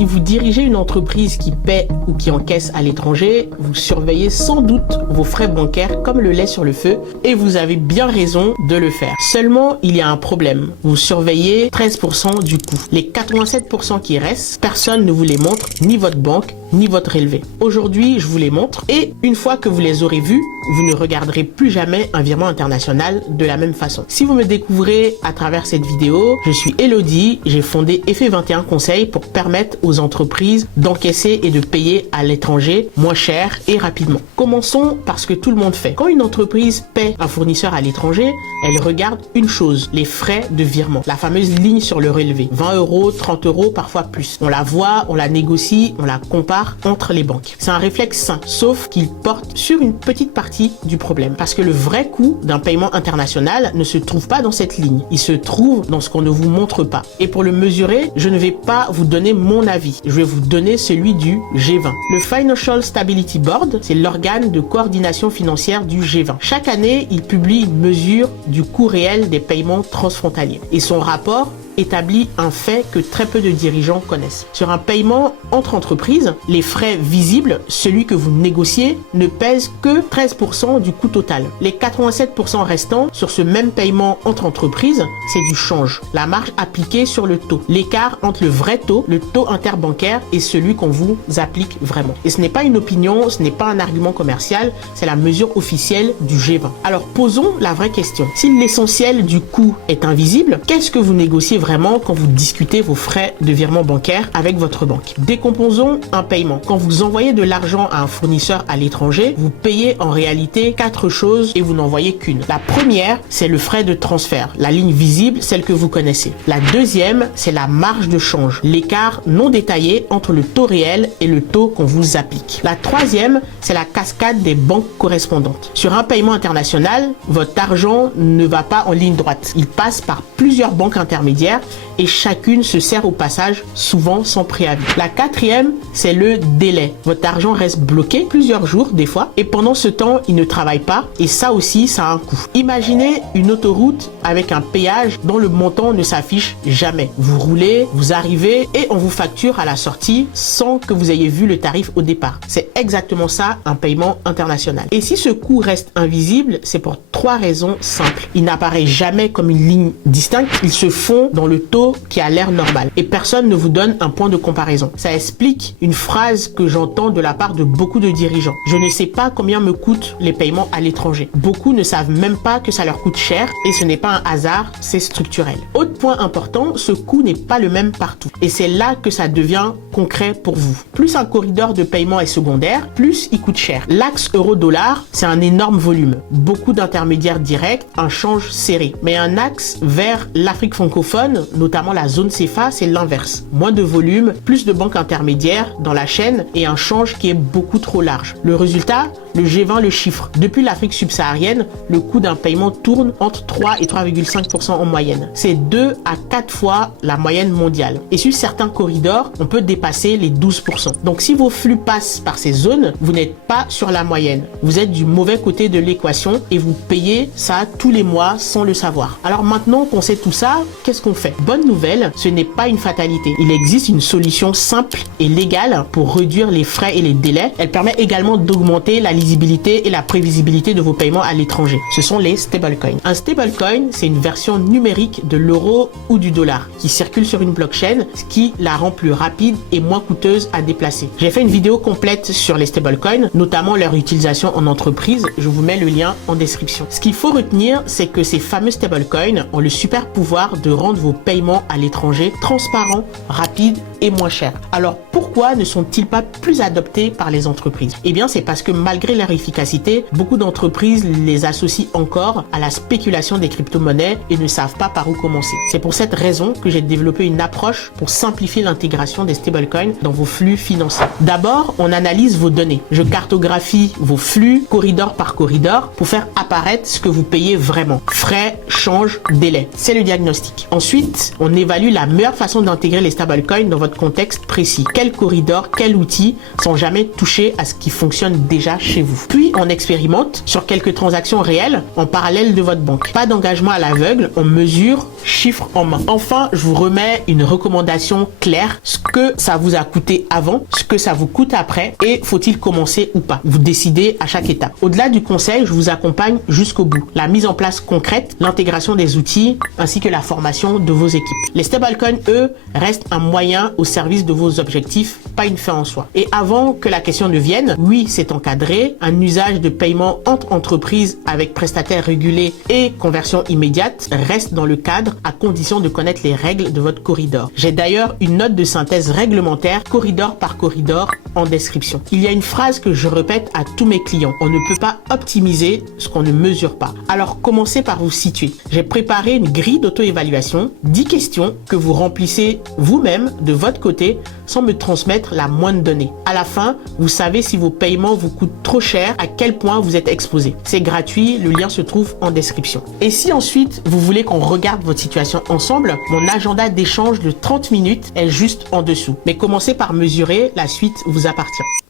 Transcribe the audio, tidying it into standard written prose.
Si vous dirigez une entreprise qui paie ou qui encaisse à l'étranger, vous surveillez sans doute vos frais bancaires comme le lait sur le feu et vous avez bien raison de le faire. Seulement, il y a un problème. Vous surveillez 13% du coût. Les 87% qui restent, personne ne vous les montre, ni votre banque, ni votre relevé. Aujourd'hui, je vous les montre et une fois que vous les aurez vus, vous ne regarderez plus jamais un virement international de la même façon. Si vous me découvrez à travers cette vidéo, je suis Elodie, j'ai fondé Effet 21 Conseils pour permettre aux entreprises d'encaisser et de payer à l'étranger moins cher et rapidement. Commençons par ce que tout le monde fait. Quand une entreprise paie un fournisseur à l'étranger, elle regarde une chose, les frais de virement, la fameuse ligne sur le relevé, 20 €, 30 €, parfois plus. On la voit, on la négocie, on la compare entre les banques. C'est un réflexe sain, sauf qu'il porte sur une petite partie du problème. Parce que le vrai coût d'un paiement international ne se trouve pas dans cette ligne. Il se trouve dans ce qu'on ne vous montre pas. Et pour le mesurer, je ne vais pas vous donner mon avis. Je vais vous donner celui du G20. Le Financial Stability Board, c'est l'organe de coordination financière du G20. Chaque année, il publie une mesure du coût réel des paiements transfrontaliers. Et son rapport établit un fait que très peu de dirigeants connaissent. Sur un paiement entre entreprises, les frais visibles, celui que vous négociez, ne pèsent que 13% du coût total. Les 87% restants sur ce même paiement entre entreprises, c'est du change, la marge appliquée sur le taux. L'écart entre le vrai taux, le taux interbancaire et celui qu'on vous applique vraiment. Et ce n'est pas une opinion, ce n'est pas un argument commercial, c'est la mesure officielle du G20. Alors posons la vraie question. Si l'essentiel du coût est invisible, qu'est-ce que vous négociez vraiment quand vous discutez vos frais de virement bancaire avec votre banque? Décomposons un paiement. Quand vous envoyez de l'argent à un fournisseur à l'étranger, vous payez en réalité 4 choses et vous n'en voyez qu'une. La première, c'est le frais de transfert, la ligne visible, celle que vous connaissez. La deuxième, c'est la marge de change, l'écart non détaillé entre le taux réel et le taux qu'on vous applique. La troisième, c'est la cascade des banques correspondantes. Sur un paiement international, votre argent ne va pas en ligne droite. Il passe par plusieurs banques intermédiaires et chacune se sert au passage, souvent sans préavis. La quatrième, c'est le délai. Votre argent reste bloqué plusieurs jours des fois et pendant ce temps, il ne travaille pas et ça aussi, ça a un coût. Imaginez une autoroute avec un péage dont le montant ne s'affiche jamais. Vous roulez, vous arrivez et on vous facture à la sortie sans que vous ayez vu le tarif au départ. C'est exactement ça, un paiement international. Et si ce coût reste invisible, c'est pour 3 raisons simples. Il n'apparaît jamais comme une ligne distincte, il se fond dans le taux qui a l'air normal et personne ne vous donne un point de comparaison. Ça explique une phrase que j'entends de la part de beaucoup de dirigeants. Je ne sais pas combien me coûtent les paiements à l'étranger. Beaucoup ne savent même pas que ça leur coûte cher et ce n'est pas un hasard, c'est structurel. Autre point important, ce coût n'est pas le même partout et c'est là que ça devient concret pour vous. Plus un corridor de paiement est secondaire, plus il coûte cher. L'axe euro-dollar, c'est un énorme volume. Beaucoup d'intermédiaires directs, un change serré. Mais un axe vers l'Afrique francophone, notamment la zone CFA, c'est l'inverse. Moins de volume, plus de banques intermédiaires dans la chaîne et un change qui est beaucoup trop large. Le résultat, le G20 le chiffre. Depuis l'Afrique subsaharienne, le coût d'un paiement tourne entre 3 et 3,5% en moyenne. C'est 2 à 4 fois la moyenne mondiale. Et sur certains corridors, on peut dépasser les 12%. Donc si vos flux passent par ces zones, vous n'êtes pas sur la moyenne. Vous êtes du mauvais côté de l'équation et vous payez ça tous les mois sans le savoir. Alors maintenant qu'on sait tout ça, qu'est-ce qu'on fait? Bonne nouvelle, ce n'est pas une fatalité. Il existe une solution simple et légale pour réduire les frais et les délais. Elle permet également d'augmenter la lisibilité et la prévisibilité de vos paiements à l'étranger. Ce sont les stablecoins. Un stablecoin, c'est une version numérique de l'euro ou du dollar qui circule sur une blockchain, ce qui la rend plus rapide et moins coûteuse à déplacer. J'ai fait une vidéo complète sur les stablecoins, notamment leur utilisation en entreprise. Je vous mets le lien en description. Ce qu'il faut retenir, c'est que ces fameux stablecoins ont le super pouvoir de rendre vos paiements à l'étranger transparents, rapides et moins chers. Alors pourquoi ne sont-ils pas plus adoptés par les entreprises? Eh bien c'est parce que malgré leur efficacité, beaucoup d'entreprises les associent encore à la spéculation des crypto-monnaies et ne savent pas par où commencer. C'est pour cette raison que j'ai développé une approche pour simplifier l'intégration des stablecoins dans vos flux financiers. D'abord, on analyse vos données. Je cartographie vos flux corridor par corridor pour faire apparaître ce que vous payez vraiment. Frais, change, délai. C'est le diagnostic. Ensuite, on évalue la meilleure façon d'intégrer les stablecoins dans votre contexte précis. Quel quel corridor, quel outil, sans jamais toucher à ce qui fonctionne déjà chez vous. Puis on expérimente sur quelques transactions réelles en parallèle de votre banque. Pas d'engagement à l'aveugle, on mesure chiffre en main. Enfin, je vous remets une recommandation claire, ce que ça vous a coûté avant, ce que ça vous coûte après et faut-il commencer ou pas. Vous décidez à chaque étape. Au-delà du conseil, je vous accompagne jusqu'au bout. La mise en place concrète, l'intégration des outils ainsi que la formation de vos équipes. Les stablecoins, eux, restent un moyen au service de vos objectifs, pas une fin en soi. Et avant que la question ne vienne, oui, c'est encadré, un usage de paiement entre entreprises avec prestataires régulés et conversion immédiate reste dans le cadre à condition de connaître les règles de votre corridor. J'ai d'ailleurs une note de synthèse réglementaire corridor par corridor en description. Il y a une phrase que je répète à tous mes clients. On ne peut pas optimiser ce qu'on ne mesure pas. Alors commencez par vous situer. J'ai préparé une grille d'auto-évaluation, 10 questions que vous remplissez vous-même de votre côté sans me transmettre la moindre donnée. À la fin, vous savez si vos paiements vous coûtent trop cher, à quel point vous êtes exposé. C'est gratuit, le lien se trouve en description. Et si ensuite vous voulez qu'on regarde votre situation ensemble, mon agenda d'échange de 30 minutes est juste en dessous. Mais commencez par mesurer, la suite vous appartient.